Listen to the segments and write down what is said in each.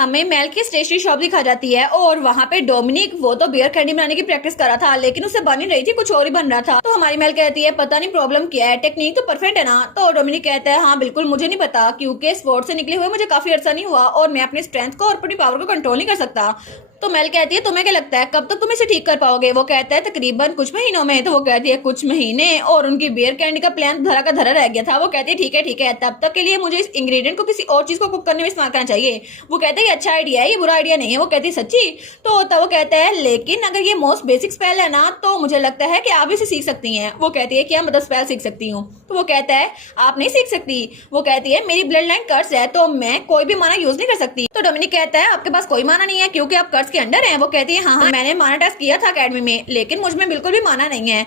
हमें मेल की stationery shop दिखा जाती है और वहाँ पे डोमिनिक वो तो बियर कैंडी बनाने की प्रैक्टिस कर रहा था, लेकिन उसे बन ही रही थी, कुछ और ही बन रहा था। तो हमारी मेल कहती है पता नहीं प्रॉब्लम क्या है, टेक्निक तो परफेक्ट है ना। तो डोमिनिक कहता है हाँ बिल्कुल मुझे नहीं पता, क्योंकि स्पोर्ट से निकले हुए मुझे काफी अरसा नहीं हुआ और मैं अपनी स्ट्रेंथ को और अपनी पावर को कंट्रोल नहीं कर सकता। तो मेल कहती है तुम्हें क्या लगता है कब तक तुम इसे ठीक कर पाओगे? वो कहता है तकरीबन कुछ महीनों में। तो वो कहती है कुछ महीने, और उनकी बियर कैंडी का प्लान धरा का धरा रह गया था। वो कहती है ठीक है, तब तक के लिए मुझे इस इंग्रेडिएंट को किसी और चीज को कुक करने में इस्तेमाल करना चाहिए। वो कहता है ये अच्छा आइडिया है, ये बुरा आइडिया नहीं है। वो कहती है सच्ची? तो तब वो कहता है लेकिन अगर ये मोस्ट बेसिक स्पेल है ना, तो मुझे लगता है कि आप इसे सीख सकती हैं। वो कहती है क्या मतलब स्पेल सीख सकती हूँ? तो वो कहता है आप नहीं सीख सकती। वो कहती है मेरी ब्लड लाइन कर्स है, तो मैं कोई भी माना यूज नहीं कर सकती। तो डोमिनिक कहता है आपके पास कोई माना नहीं है क्योंकि आप कर्स के अंडर हैं। वो कहती है हाँ मैंने माना टेस्ट किया था अकेडमी में, लेकिन मुझ में बिल्कुल भी माना नहीं है।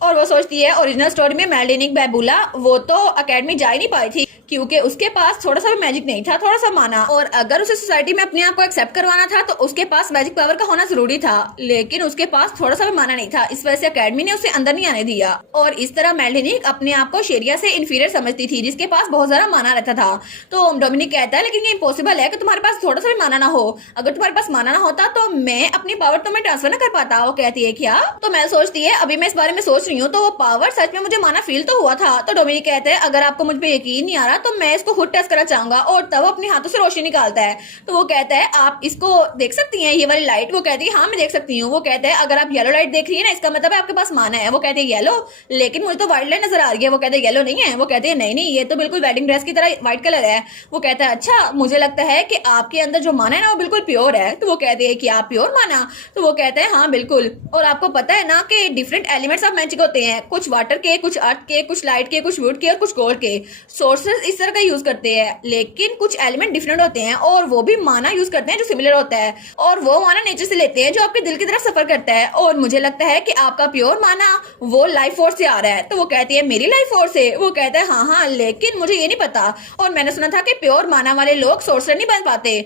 और वो सोचती है ओरिजिनल स्टोरी में मेल्डिनिक बेबुला वो तो अकेडमी जा ही नहीं पाई थी क्योंकि उसके पास थोड़ा सा भी मैजिक नहीं था, थोड़ा सा माना, और अगर उसे सोसाइटी में अपने आप को एक्सेप्ट करवाना था तो उसके पास मैजिक पावर का होना जरूरी था, लेकिन उसके पास थोड़ा सा भी माना नहीं था। इस वजह से अकेडमी ने उसे अंदर नहीं आने दिया। और इस तरह मेल्डिनिक अपने आप को शेरिया से इन्फीरियर समझती थी जिसके पास बहुत ज्यादा माना रहता था। तो डोमिनिक कहता है लेकिन ये इम्पॉसिबल है कि तुम्हारे पास थोड़ा सा भी माना ना हो। अगर तुम्हारे पास माना ना होता तो मैं अपनी पावर तुम्हें ट्रांसफर ना कर पाता। वो कहती है क्या? तो मैं सोचती है अभी मैं इस बारे में सोच रही हूँ, तो वो पावर सच में मुझे माना फील तो हुआ था। तो डोमिनिक कहते हैं अगर आपको मुझ पे यकीन नहीं आ रहा तो मैं इसको खुद टेस्ट करना चाहूंगा, और तब अपने हाथों से रोशनी निकालता है। तो वो कहता है आप इसको देख सकती हैं ये वाली लाइट? वो कहती है हाँ मैं देख सकती हूँ। वो कहता है अगर आप येलो लाइट देख रही है ना, इसका मतलब है आपके पास माना है। वो कहते हैं येलो? लेकिन मुझे तो व्हाइट लाइट नजर आ रही है। वो कहते हैं येलो नहीं है। वो कहते हैं नहीं ये तो बिल्कुल वेडिंग ड्रेस की तरह व्हाइट कलर है। वो कहता है अच्छा मुझे लगता है कि आपके अंदर जो माना है ना वो बिल्कुल प्योर है। तो वो कहते हैं कि आप प्योर माना? तो वो कहते हैं हाँ बिल्कुल। और आपको पता है ना कि डिफरेंट एलिमेंट्स ऑफ मैजिक होते हैं, कुछ वाटर के, कुछ अर्थ के, कुछ लाइट के, कुछ वुड के और कुछ गोल्ड के। सोर्सेस इस तरह का यूज करते हैं, लेकिन कुछ एलिमेंट डिफरेंट होते हैं और वो भी माना यूज करते हैं जो सिमिलर होता है, और वो माना नेचर से लेते हैं जो आपके दिल की तरफ सफर करता है। और मुझे लगता है कि आपका प्योर माना वो लाइफ फोर्स से आ रहा है। तो वो कहती है मेरी लाइफ फोर्स से? वो कहता है हाँ लेकिन मुझे ये नहीं पता, और मैंने सुना था कि प्योर माना वाले लोग सोर्सर नहीं बन पाते,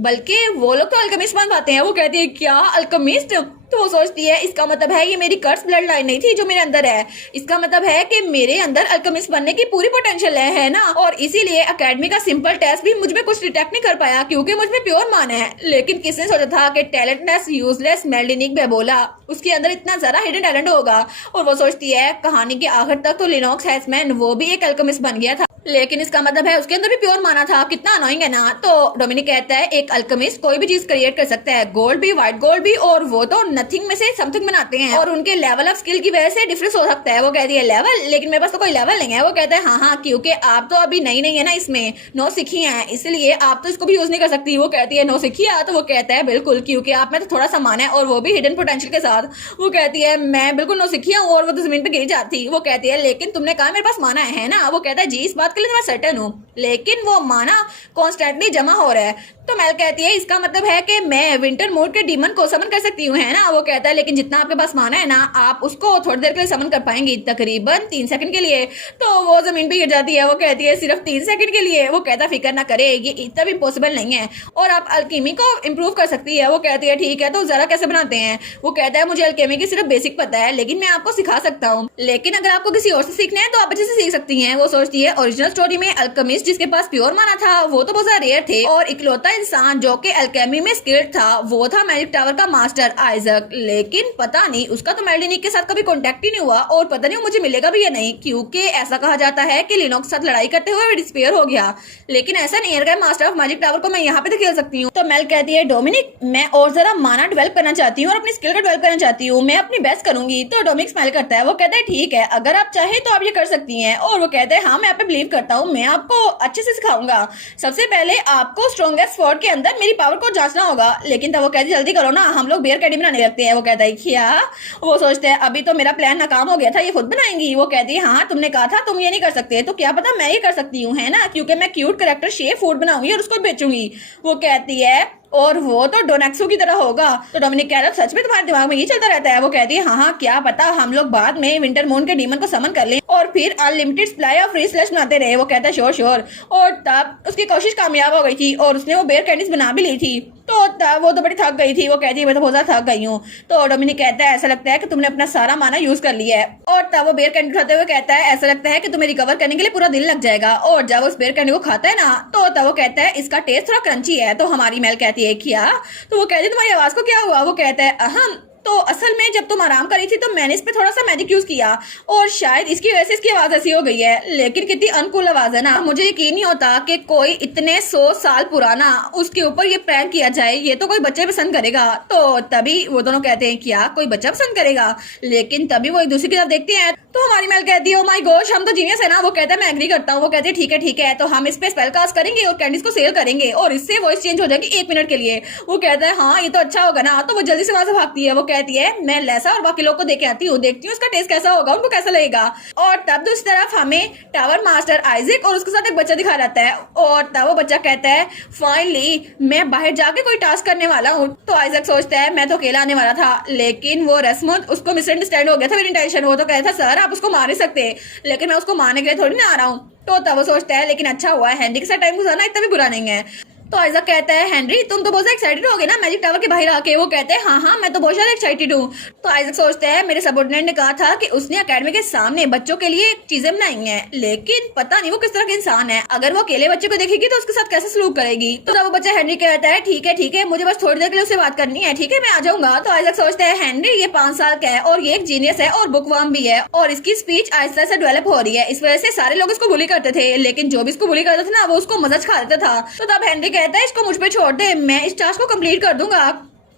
बल्कि वो लोग तो अल्केमिस्ट बन पाते हैं। वो कहती है क्या अल्केमिस्ट? तो वो सोचती है इसका मतलब है ये मेरी कर्स ब्लड लाइन नहीं थी जो मेरे अंदर है, इसका मतलब है कि मेरे अंदर अल्केमिस्ट बनने की पूरी पोटेंशियल है ना। और इसीलिए एकेडमी का सिंपल टेस्ट भी मुझ में कुछ डिटेक्ट नहीं कर पाया क्योंकि मुझ में प्योर मान है। लेकिन किसने सोचा था कि टैलेंटलेस यूजलेस मेल्डिनिक बेबोला उसके अंदर इतना ज्यादा हिडन टैलेंट होगा। और वो सोचती है कहानी के आखिर तक तो लिनोक्स हैसमैन वो भी एक अल्केमिस्ट बन गया था, लेकिन इसका मतलब है उसके अंदर भी प्योर माना था। कितना अनोइंग है ना। तो डोमिनिक कहता है एक अल्केमिस्ट कोई भी चीज क्रिएट कर सकता है, गोल्ड भी, व्हाइट गोल्ड भी, और वो तो नथिंग में से समथिंग बनाते हैं, और उनके लेवल ऑफ स्किल की वजह से डिफरेंस हो सकता है। वो कहती है लेवल? लेकिन मेरे पास तो कोई लेवल नहीं है। वो कहता है हाँ क्योंकि आप तो अभी नई है ना इसमें, नो सीखी है, इसलिए आप तो इसको भी यूज नहीं कर सकती। वो कहती है नो सीखी है? तो वो कहता है बिल्कुल, क्योंकि आप में तो थोड़ा सा माना है और वो भी हिडन पोटेंशियल के साथ। वो कहती है मैं बिल्कुल नो सीखी हूँ, और वो तो जमीन पे गिर जाती। वो कहती है लेकिन तुमने कहा मेरे पास माना है ना? वो कहता है जी इस बात के लिए मैं सर्टन हूँ, लेकिन वो माना कॉन्स्टेंटली जमा हो रहा है। तो मेल कहती है इसका मतलब है कि मैं विंटर मोड के डीमन को समन कर सकती हूँ, है ना? वो कहता है लेकिन जितना आपके पास माना है ना, आप उसको थोड़ी देर के लिए समन कर पाएंगी, तकरीबन 3 सेकंड के लिए। तो वो जमीन पे गिर जाती है। वो कहती है सिर्फ 3 सेकंड के लिए? वो कहता फिक्र ना करे, ये इतना भी इम्पॉसिबल नहीं है, और आप अल्केमी को इम्प्रूव कर सकती है। वो कहती है ठीक है, तो जरा कैसे बनाते हैं? वो कहता है मुझे अल्केमी की सिर्फ बेसिक पता है, लेकिन मैं आपको सिखा सकता हूँ, लेकिन अगर आपको किसी और से सीखना है तो आप अच्छे से सीख सकती हैं। वो सोचती है ओरिजिनल स्टोरी में अल्केमिस्ट जिसके पास प्योर माना था वो तो बहुत ज्यादा रेयर थे, और इकलौता इंसान जो कि अल्केमी में स्किल्ड था वो था मैजिक टावर का मास्टर आइजक। लेकिन पता नहीं उसका तो मेल्डिनिक के साथ कभी कांटेक्ट ही नहीं हुआ, और पता नहीं मुझे मिलेगा भी या नहीं, क्योंकि ऐसा कहा जाता है कि लिनोक्स के साथ लड़ाई करते हुए डिस्पेयर हो गया। लेकिन ऐसा नहीं है, मास्टर ऑफ मैजिक टावर को मैं यहाँ पे तो खेल सकती हूँ। तो मेल कहती है डोमिनिक मैं और जरा माना डेवलप करना चाहती हूँ और अपनी स्किल को डेवलप करना चाहती हूँ, मैं अपनी बेस्ट करूंगी। तो डोमिनिक स्माइल करता है। वो कहता है ठीक है, अगर आप चाहे तो आप ये कर सकती हैं। और वो कहते हैं हाँ मैं आप पे बिलीव करता हूँ, मैं आपको अच्छे से सिखाऊंगा। सबसे पहले आपको स्ट्रॉन्गेस्ट फोर्ट के अंदर मेरी पावर को जांचना होगा। लेकिन तब वो कहती जल्दी करो ना, हम लोग बियर कैंडी बनाने लगते हैं। वो कहता है क्या? वो सोचते हैं अभी तो मेरा प्लान नाकाम हो गया था, ये खुद बनाएंगी। वो कहती है हाँ तुमने कहा था तुम ये नहीं कर सकते, तो क्या पता मैं ये कर सकती हूँ, है ना? क्योंकि मैं क्यूट कैरेक्टर शेफ फूड बनाऊंगी और उसको बेचूंगी। वो कहती है और वो तो डोनेक्सो की तरह होगा। तो डोमिनिक कह रहा है सच में तुम्हारे दिमाग में ये चलता रहता है? वो कहती है हाँ क्या पता हम लोग बाद में विंटर मून के डीमन को समन कर लें और फिर unlimited supply of free slush बनाते रहे। वो कहता है श्योर श्योर। और तब उसकी कोशिश कामयाब हो गई थी और उसने वो बेयर कैंडीज बना भी ली थी। तो तब वो तो बड़ी थक गई थी। वो कहती है मैं तो बहुत ज्यादा थक गई हूँ। तो डोमिनिक कहता है ऐसा लगता है कि तुमने अपना सारा माना यूज कर लिया है। और तब वो बेयर कैंडी खाते हुए कहता है ऐसा लगता है कि तुम्हें रिकवर करने के लिए पूरा दिन लग जाएगा। और जब वो उस बेयर कैंडी को खाता है ना तो तब वो कहता है इसका टेस्ट थोड़ा क्रंची है। तो हमारी मेल कहती है क्या? तो वो कहती है तुम्हारी आवाज को क्या हुआ? वो कहता है अहम तो असल में जब तुम आराम करी थी तो मैंने इस पे थोड़ा सा मैजिक यूज किया और शायद इसकी वजह से इसकी आवाज ऐसी हो गई है। लेकिन कितनी अनकूल आवाज है ना। मुझे यकीन नहीं होता कि कोई इतने 100 साल पुराना उसके ऊपर ये प्रैंक किया जाए। ये तो कोई बच्चे पसंद करेगा। तो तभी वो दोनों कहते हैं क्या कोई बच्चा पसंद करेगा? लेकिन तभी वो एक दूसरे की तरफ देखते हैं। तो हमारी मेल कहती है ओ माय गॉश हम तो जीनियस है ना। वो कहता है मैं एग्री करता हूँ। वो कहते हैं ठीक है तो हम इस पे स्पेल कास्ट करेंगे और कैंडीज को सेल करेंगे और इससे वॉइस चेंज हो जाएगी 1 मिनट के लिए। वो कहता है हाँ ये तो अच्छा होगा ना। तो वो जल्दी से वहां से भागती है। वो कहती है मैं लेसा और बाकी लोग को देके आती हूँ, देखती हूँ उसका टेस्ट कैसा होगा, उनको कैसा लगेगा। और तब दूसरी तरफ हमें टावर मास्टर आइजक और उसके साथ एक बच्चा दिखा जाता है। और तब वो बच्चा कहता है फाइनली मैं बाहर जाके कोई टास्क करने वाला हूँ। तो आइजक सोचता है मैं तो अकेला आने वाला था लेकिन वो रेस्मोंड उसको मिसअंडरस्टैंड हो गया था मेरी इंटेंशन। वो तो कहता था सर आप उसको मार नहीं सकते लेकिन मैं उसको मारने के लिए थोड़ी ना आ रहा हूँ। तो तब वो सोचता है लेकिन अच्छा हुआ है हेनरी के साथ टाइम गुजारना इतना भी बुरा नहीं है। तो आइजक कहता है हेनरी तुम तो बहुत एक्साइटेड हो गए ना मैजिक टावर के बाहर आके। वो कहते हैं हाँ मैं तो बहुत ज्यादा एक्साइटेड हूँ। तो आइजक सोचते हैं मेरे सबऑर्डिनेट ने कहा था कि उसने अकेडमी के सामने बच्चों के लिए चीजें बनाई हैं लेकिन पता नहीं वो किस तरह के इंसान है। अगर वो अकेले बच्चे को देखेगी तो उसके साथ कैसे सलूक करेगी। तो तब वो बच्चा हेनरी कहता है ठीक है मुझे बस थोड़ी देर के लिए उससे बात करनी है। ठीक है मैं आ जाऊंगा। तो आइजक सोचता है हेनरी ये 5 साल का है और ये एक जीनियस है और बुकवर्म भी है और इसकी स्पीच आहिस्ता से डेवलप हो रही है। इस वजह से सारे लोग इसको बुली करते थे लेकिन जो भी इसको बुली करता था ना वो उसको मजाक खा देता था। तो तब हेनरी कहता है इसको मुझ पे छोड़ दे मैं इस टास्क को कंप्लीट कर दूंगा।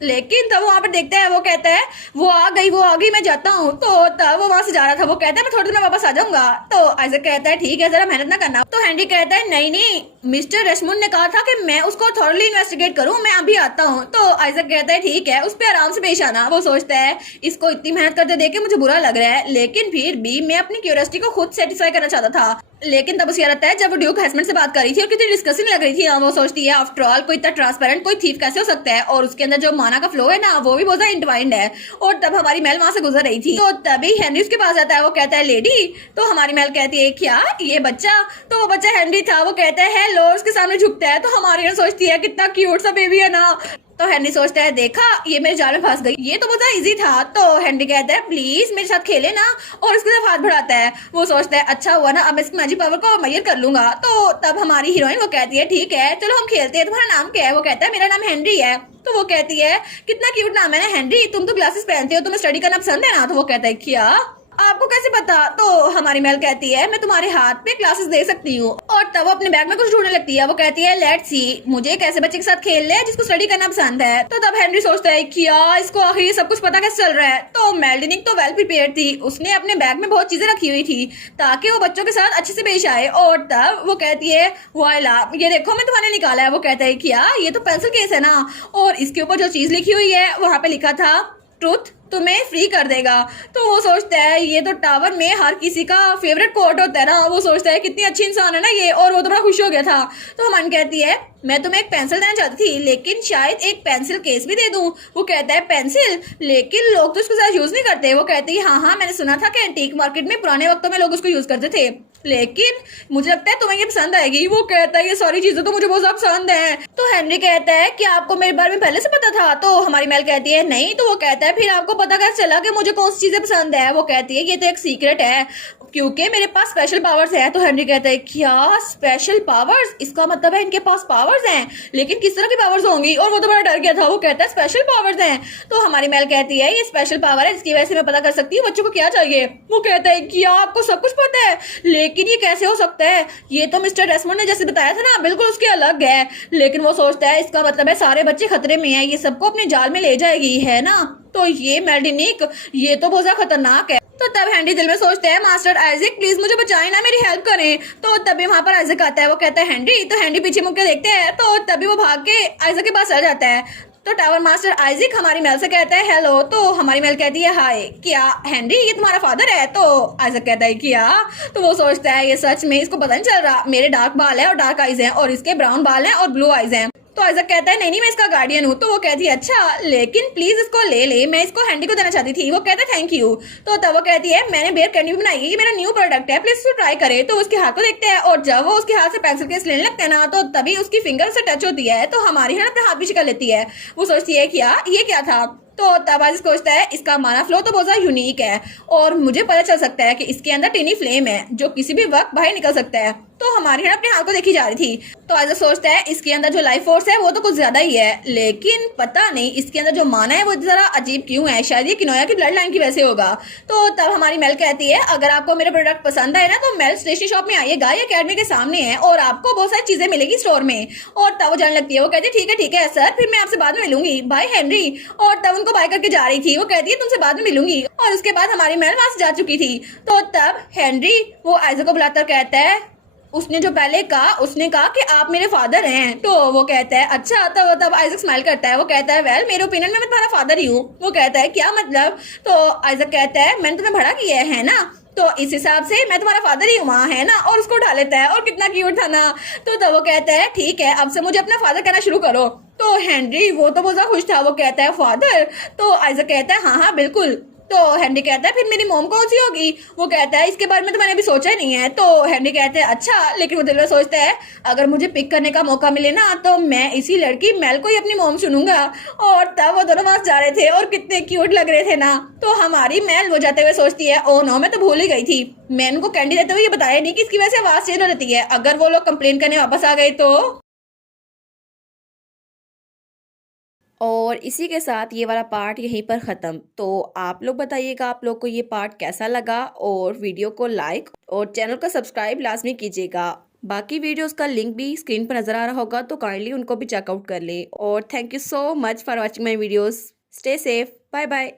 लेकिन तब वहां पर देखता है वो कहता है वो आ गई मैं जाता हूँ। तो तब वो वहां से जा रहा था। वो कहता है मैं थोड़ी देर में वापस आ जाऊंगा। तो आइजक कहता है ठीक है जरा मेहनत ना करना। तो हेनरी कहता है नहीं मिस्टर रेस्मुंड ने कहा था कि मैं उसको थॉरली इन्वेस्टिगेट करूं मैं अभी आता हूं। तो आइजक कहता है ठीक है उस पर आराम से पेश आना। वो सोचता है इसको इतनी मेहनत करते देख के मुझे बुरा लग रहा है लेकिन फिर भी मैं अपनी क्यूरियोसिटी को खुद सेटिस्फाई करना चाहता था। लेकिन तब उसे याद आता है जब वो ड्यूक हस्बैंड से बात कर रही थी और कितनी डिस्कसिंग लग रही थी। वो सोचती है आफ्टर ऑल कोई इतना ट्रांसपेरेंट कोई थीफ कैसे हो सकता है और उसके अंदर जो माना का फ्लो है ना वो भी बहुत ज्यादा इंटवाइंड है। और तब हमारी मेल वहां से गुजर रही थी। तो तभी हेनरी उसके पास आता है। वो कहता है लेडी। तो हमारी मेल कहती है क्या ये बच्चा? तो वो बच्चा हेनरी था। वो कहता है हेलो उसके सामने झुकता है। तो हमारी सोचती है कितना क्यूट सा बेबी है ना। तो हेनरी सोचता है देखा ये मेरे जाल में फंस गई ये तो बहुत इजी था। तो हेनरी कहता है प्लीज मेरे साथ खेले ना और उसके साथ हाथ बढ़ाता है। वो सोचता है अच्छा हुआ ना अब इस मैजिक पावर को मैयर कर लूंगा। तो तब हमारी हीरोइन वो कहती है ठीक है चलो हम खेलते हैं तुम्हारा नाम क्या है? वो कहता है मेरा नाम हेनरी है। तो वो कहती है कितना क्यूट नाम है ना हेनरी तुम तो ग्लासेस पहनते हो तुम्हें स्टडी करना पसंद है ना। तो वो कहता है क्या आपको कैसे पता? तो हमारी मेल कहती है मैं तुम्हारे हाथ पे क्लासेस दे सकती हूँ। और तब वो अपने बैग में कुछ ढूंढने लगती है। वो कहती है लेट्स सी मुझे एक ऐसे बच्चे के साथ खेलना है जिसको स्टडी करना पसंद है। तो तब हेनरी सोचता है क्या इसको आखिर ये सब कुछ पता कैसे चल रहा है। तो मेल्डिनिक तो वेल प्रिपेयर थी उसने अपने बैग में बहुत चीजें रखी हुई थी ताकि वो बच्चों के साथ अच्छे से पेश आए। और तब वो कहती है वाइला ये देखो मैं तुम्हारे निकाला है। वो कहता है क्या ये तो पेंसिल केस है ना और इसके ऊपर जो चीज लिखी हुई है वहां पे लिखा था ट्रूथ तुम्हें फ्री कर देगा। तो वो सोचता है ये तो टावर में हर किसी का फेवरेट कोट होता है ना। वो सोचता है कितनी अच्छी इंसान है ना ये। और वो तो बड़ा खुश हो गया था। तो हमन कहती है मैं तुम्हें एक पेंसिल देना चाहती थी लेकिन शायद एक पेंसिल केस भी दे दूं। वो कहता है पेंसिल लेकिन लोग तो इसको ज्यादा यूज नहीं करते। वो कहती है हाँ मैंने सुना था कि एंटीक मार्केट में पुराने वक्तों में लोग उसको यूज करते थे लेकिन मुझे लगता है तुम्हें ये पसंद आएगी। वो कहता है ये सारी चीजें तो मुझे बहुत ज्यादा पसंद है। तो हेनरी कहता है कि आपको मेरे बारे में पहले से पता था? तो हमारी मेल कहती है नहीं। तो वो कहता है फिर आपको पता कैसे चला कि मुझे कौन सी चीजें पसंद है? वो कहती है ये तो एक सीक्रेट है क्योंकि मेरे पास स्पेशल पावर्स है। तो हेनरी कहता है क्या स्पेशल पावर्स? इसका मतलब है इनके पास पावर्स हैं लेकिन किस तरह की पावर्स होंगी? और वो तो बड़ा डर गया था। वो कहता है स्पेशल पावर्स हैं। तो हमारी मेल कहती है ये स्पेशल पावर है जिसकी वजह से मैं पता कर सकती हूँ बच्चों को क्या चाहिए। वो कहता है क्या आपको सब कुछ पता है लेकिन ये कैसे हो सकता है? ये तो मिस्टर रेस्मोंड ने जैसे बताया था ना बिल्कुल उसके अलग है। लेकिन वो सोचता है इसका मतलब है सारे बच्चे खतरे में है ये सबको अपने जाल में ले जाएगी है ना। तो ये मेल्डिनिक ये तो बहुत ज्यादा खतरनाक है। तो तब हेनरी दिल में सोचते हैं मास्टर आइजक प्लीज मुझे बचाए ना मेरी हेल्प करें। तो तभी वहां पर आइजक आता है। वो कहता है हेनरी। तो हेनरी पीछे मुड़ के देखते हैं तो तभी वो भाग के आइजक के पास आ जाता है। तो टावर मास्टर आइजक हमारी मेल से कहता है हेलो। तो हमारी मेल कहती है हाय क्या हेनरी ये तुम्हारा फादर है? तो आइजक कहता है क्या? तो वो सोचता है ये सच में इसको पता नहीं चल रहा मेरे डार्क बाल है और डार्क आइज हैं और इसके ब्राउन बाल हैं और ब्लू आइज हैं। तो आइजक कहता है नहीं मैं इसका गार्डियन हूँ। तो वो कहती है अच्छा लेकिन प्लीज इसको ले ले, मैं इसको हैंडी को देना चाहती थी। वो कहता है थैंक यू। तो तब वो कहती है मैंने बेयर कैंडी भी बनाई है, ये मेरा न्यू प्रोडक्ट है, प्लीज उसको ट्राई करे। तो उसके हाथ को देखते हैं और जब वो उसके हाथ से पेंसिल केस लेने लगते हैं ना तो तभी उसकी फिंगर से टच होती है। तो हमारी है ना अपने हाथ भी कर लेती है। वो सोचती है क्या ये क्या था। तो तब आज सोचता है इसका माना फ्लो तो बहुत ज्यादा यूनिक है और मुझे पता चल सकता है कि इसके अंदर टिनी फ्लेम है जो किसी भी वक्त बाहर निकल सकता है। तो हमारी है अपने हाथ को देखी जा रही थी। तो आज सोचता है इसके अंदर जो लाइफ फोर्स है वो तो कुछ ज्यादा ही है, लेकिन पता नहीं इसके अंदर जो माना है वो जरा अजीब क्यों है, शायद ये किनोया की ब्लड लाइन की वजह से होगा। तो तब हमारी मेल कहती है अगर आपको मेरे प्रोडक्ट पसंद आए ना तो मेल स्टेशनरी शॉप में आइएगा, ये अकेडमी के सामने है और आपको बहुत सारी चीजें मिलेगी स्टोर में। और तब वो जाने लगती है। वो कहती है ठीक है सर, फिर मैं आपसे बाद में मिलूंगी, बाय हेनरी। और तब उनको बाय करके जा रही थी। वो कहती है तुमसे बाद में मिलूंगी और उसके बाद हमारी मेल वहां से जा चुकी थी। तो तब हेनरी वो आइजक को बुलाकर कहता है उसने जो पहले कहा उसने कहा कि आप मेरे फादर हैं। तो वो कहता है अच्छा। तब आइजक स्माइल करता है। वो कहता है वेल मेरे ओपिनियन में मैं तुम्हारा फादर ही हूँ। वो कहता है क्या मतलब। तो आइजक कहता है मैंने तुम्हें बड़ा किया है ना, तो इस हिसाब से मैं तुम्हारा फादर ही हुआ है ना। और उसको उठा लेता है और कितना क्यूट था ना। तो तब वो कहता है ठीक है अब से मुझे अपना फादर कहना शुरू करो। तो हेनरी वो तो बहुत खुश था। वो कहता है फादर। तो आइजक कहता है हाँ बिल्कुल। तो हेनरी कहता है फिर मेरी मॉम कौन सी होगी। वो कहता है इसके बारे में तो मैंने अभी सोचा ही नहीं है। तो हेनरी कहते हैं अच्छा, लेकिन वो दिल में सोचता है अगर मुझे पिक करने का मौका मिले ना तो मैं इसी लड़की मेल को ही अपनी मॉम चुनूंगा। और तब वो दोनों वहां जा रहे थे और कितने क्यूट लग रहे थे ना। तो हमारी मेल वो जाते हुए सोचती है ओ नो मैं तो भूल ही गई थी, मैं उनको कैंडी देते हुए ये बताया नहीं कि इसकी वजह से आवाज चेंज हो जाती है, अगर वो लोग कंप्लेन करने वापस आ गए तो। और इसी के साथ ये वाला पार्ट यहीं पर ख़त्म। तो आप लोग बताइएगा आप लोग को ये पार्ट कैसा लगा और वीडियो को लाइक और चैनल को सब्सक्राइब लाजमी कीजिएगा। बाकी वीडियोस का लिंक भी स्क्रीन पर नज़र आ रहा होगा तो काइंडली उनको भी चेकआउट कर ले। और thank you so much for watching my videos. Stay safe, bye bye.